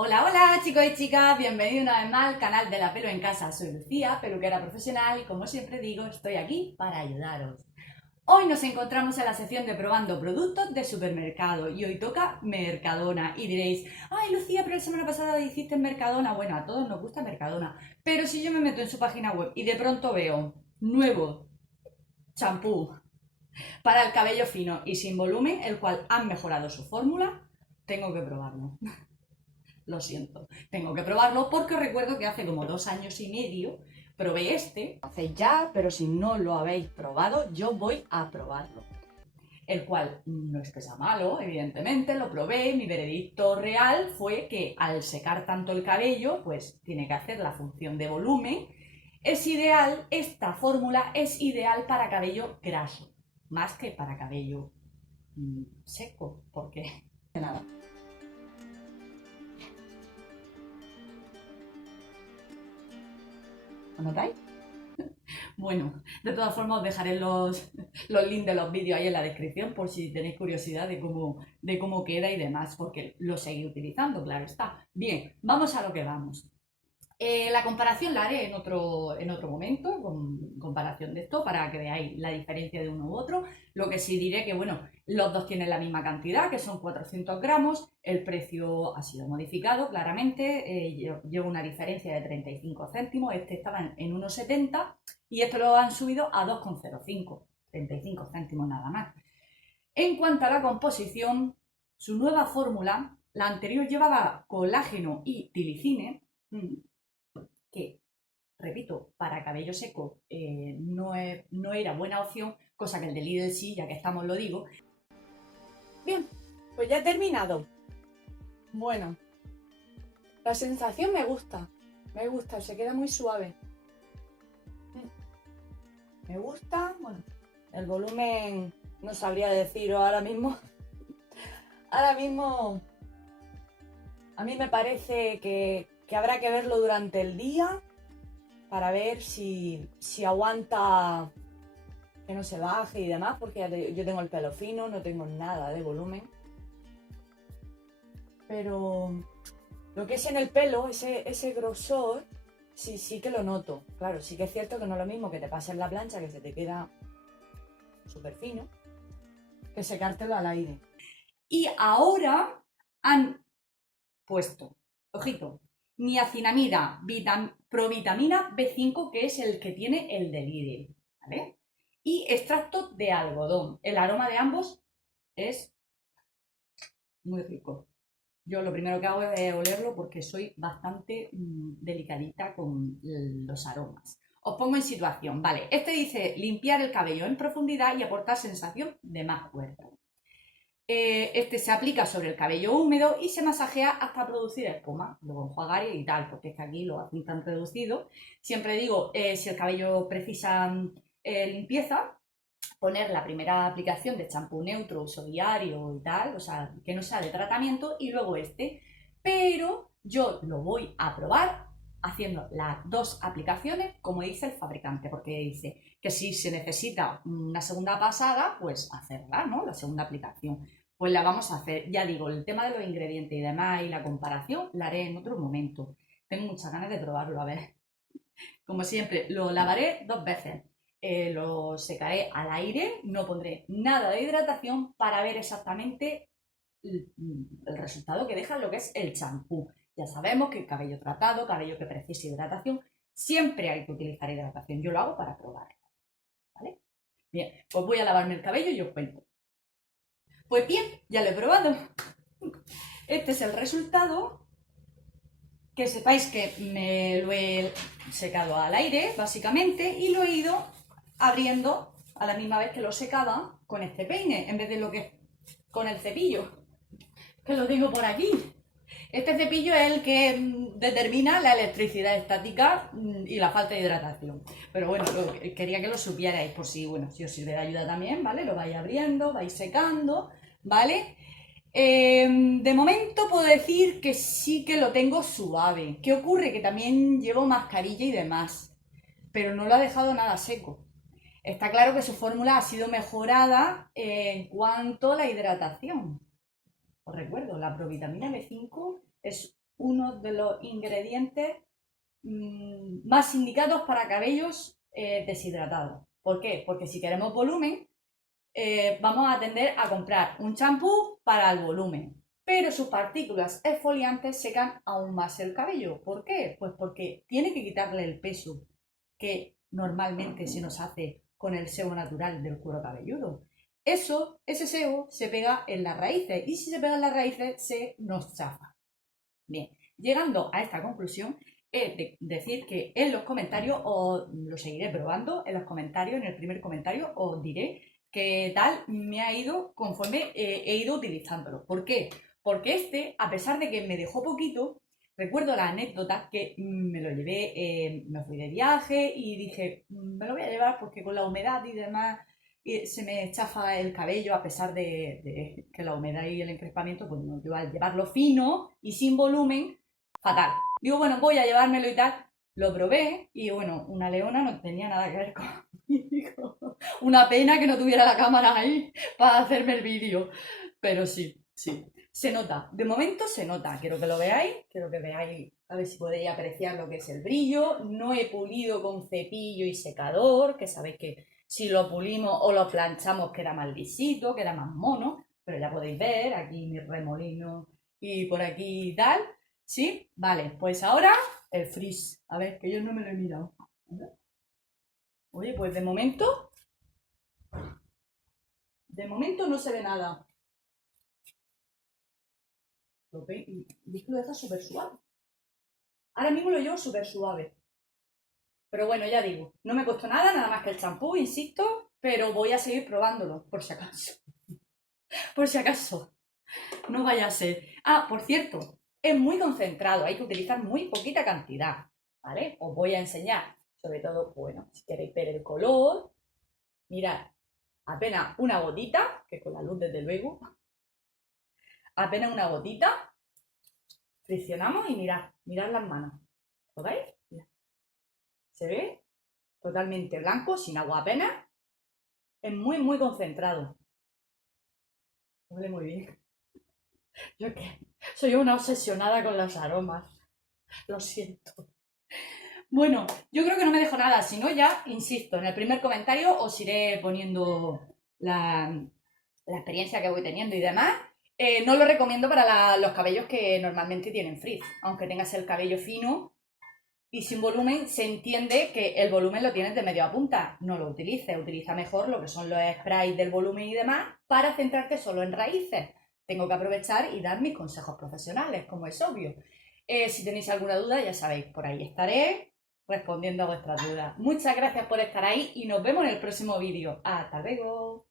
Hola, hola chicos y chicas, bienvenidos una vez más al canal de La Pelo en Casa. Soy Lucía, peluquera profesional y como siempre digo, estoy aquí para ayudaros. Hoy nos encontramos en la sección de probando productos de supermercado y hoy toca Mercadona y diréis, ay Lucía, pero la semana pasada hiciste Mercadona. Bueno, a todos nos gusta Mercadona, pero si yo me meto en su página web y de pronto veo nuevo champú para el cabello fino y sin volumen, el cual han mejorado su fórmula, tengo que probarlo. Lo siento, tengo que probarlo porque recuerdo que hace como 2 años y medio probé este. Hace ya, pero si no lo habéis probado, yo voy a probarlo. El cual no es que sea malo, evidentemente, lo probé. Mi veredicto real fue que al secar tanto el cabello, pues tiene que hacer la función de volumen. Es ideal, esta fórmula es ideal para cabello graso, más que para cabello seco, porque nada. ¿Lo notáis? Bueno, de todas formas os dejaré los links de los vídeos ahí en la descripción por si tenéis curiosidad de cómo queda y demás, porque lo seguí utilizando, claro está. Bien, vamos a lo que vamos. La comparación la haré en otro momento, con comparación de esto, para que veáis la diferencia de uno u otro. Lo que sí diré que, bueno, los dos tienen la misma cantidad, que son 400 gramos. El precio ha sido modificado, claramente. Llevo una diferencia de 35 céntimos. Este estaba en 1,70 y esto lo han subido a 2,05. 35 céntimos nada más. En cuanto a la composición, su nueva fórmula, la anterior llevaba colágeno y tilicine, que, repito, para cabello seco no era buena opción, cosa que el de Lidl sí, ya que estamos lo digo. Bien, pues ya he terminado. Bueno, la sensación me gusta, se queda muy suave. Me gusta, bueno, el volumen no sabría deciros ahora mismo. Ahora mismo a mí me parece que habrá que verlo durante el día para ver si aguanta que no se baje y demás, porque yo tengo el pelo fino, no tengo nada de volumen. Pero lo que es en el pelo, ese grosor, sí que lo noto. Claro, sí que es cierto que no es lo mismo que te pases la plancha, que se te queda súper fino, que secártelo al aire. Y ahora han puesto, ojito, niacinamida, provitamina B5, que es el que tiene el de Lidl, ¿vale? Y extracto de algodón. El aroma de ambos es muy rico. Yo lo primero que hago es olerlo porque soy bastante delicadita con los aromas. Os pongo en situación, vale, este dice limpiar el cabello en profundidad y aportar sensación de más cuerpo. Este se aplica sobre el cabello húmedo y se masajea hasta producir espuma, luego enjuagar y tal, porque es que aquí lo hacen tan reducido. Siempre digo, si el cabello precisa limpieza, poner la primera aplicación de champú neutro, uso diario y tal, o sea, que no sea de tratamiento, y luego este. Pero yo lo voy a probar haciendo las dos aplicaciones como dice el fabricante, porque dice que si se necesita una segunda pasada, pues hacerla, ¿no? La segunda aplicación. Pues la vamos a hacer. Ya digo, el tema de los ingredientes y demás y la comparación la haré en otro momento. Tengo muchas ganas de probarlo, a ver. Como siempre, lo lavaré 2 veces. Lo secaré al aire, no pondré nada de hidratación para ver exactamente el resultado que deja lo que es el champú. Ya sabemos que el cabello tratado, cabello que precisa hidratación, siempre hay que utilizar hidratación. Yo lo hago para probar, ¿vale? Bien, pues voy a lavarme el cabello y os cuento. Pues bien, ya lo he probado. Este es el resultado. Que sepáis que me lo he secado al aire, básicamente, y lo he ido abriendo a la misma vez que lo secaba con este peine, en vez de lo que con el cepillo, que lo tengo por aquí. Este cepillo es el que determina la electricidad estática y la falta de hidratación. Pero bueno, quería que lo supierais por si, bueno, si os sirve de ayuda también, ¿vale? Lo vais abriendo, vais secando, ¿vale? De momento puedo decir que sí que lo tengo suave. ¿Qué ocurre? Que también llevo mascarilla y demás, pero no lo ha dejado nada seco. Está claro que su fórmula ha sido mejorada en cuanto a la hidratación. Os recuerdo, la provitamina B5 es uno de los ingredientes más indicados para cabellos deshidratados. ¿Por qué? Porque si queremos volumen, vamos a tender a comprar un champú para el volumen, pero sus partículas exfoliantes secan aún más el cabello. ¿Por qué? Pues porque tiene que quitarle el peso que normalmente se nos hace con el sebo natural del cuero cabelludo. Ese sebo se pega en las raíces y si se pega en las raíces se nos chafa. Bien, llegando a esta conclusión, es decir que en los comentarios, os lo seguiré probando, en los comentarios, en el primer comentario, os diré qué tal me ha ido conforme he ido utilizándolo. ¿Por qué? Porque a pesar de que me dejó poquito, recuerdo la anécdota que me lo llevé, me fui de viaje y dije, me lo voy a llevar porque con la humedad y demás se me chafa el cabello a pesar de que la humedad y el encrespamiento, pues no, yo al llevarlo fino y sin volumen, fatal. Digo, bueno, voy a llevármelo y tal. Lo probé y bueno, una leona no tenía nada que ver conmigo. Una pena que no tuviera la cámara ahí para hacerme el vídeo. Pero sí, sí. Se nota. De momento se nota. Quiero que lo veáis. Quiero que veáis, a ver si podéis apreciar lo que es el brillo. No he pulido con cepillo y secador, que sabéis que si lo pulimos o lo planchamos queda más lisito, queda más mono. Pero ya podéis ver aquí mi remolino y por aquí tal. ¿Sí? Vale, pues ahora el frizz. A ver, que yo no me lo he mirado. Oye, pues de momento no se ve nada. Lo ve y es que lo deja súper suave. Ahora mismo lo llevo súper suave. Pero bueno, ya digo, no me costó nada más que el champú, insisto, pero voy a seguir probándolo, por si acaso. Por si acaso. No vaya a ser. Ah, por cierto, es muy concentrado, hay que utilizar muy poquita cantidad, ¿vale? Os voy a enseñar, sobre todo, bueno, si queréis ver el color, mirad, apenas una gotita, que con la luz desde luego, apenas una gotita, friccionamos y mirad las manos, ¿lo veis? ¿Se ve? Totalmente blanco, sin agua apenas, es muy, muy concentrado. Huele muy bien. Yo que soy una obsesionada con los aromas, lo siento. Bueno, yo creo que no me dejo nada, si no ya, insisto, en el primer comentario os iré poniendo la experiencia que voy teniendo y demás. No lo recomiendo para los cabellos que normalmente tienen frizz, aunque tengas el cabello fino y sin volumen, se entiende que el volumen lo tienes de medio a punta. No lo utilices, utiliza mejor lo que son los sprays del volumen y demás para centrarte solo en raíces. Tengo que aprovechar y dar mis consejos profesionales, como es obvio. Si tenéis alguna duda, ya sabéis, por ahí estaré respondiendo a vuestras dudas. Muchas gracias por estar ahí y nos vemos en el próximo vídeo. ¡Hasta luego!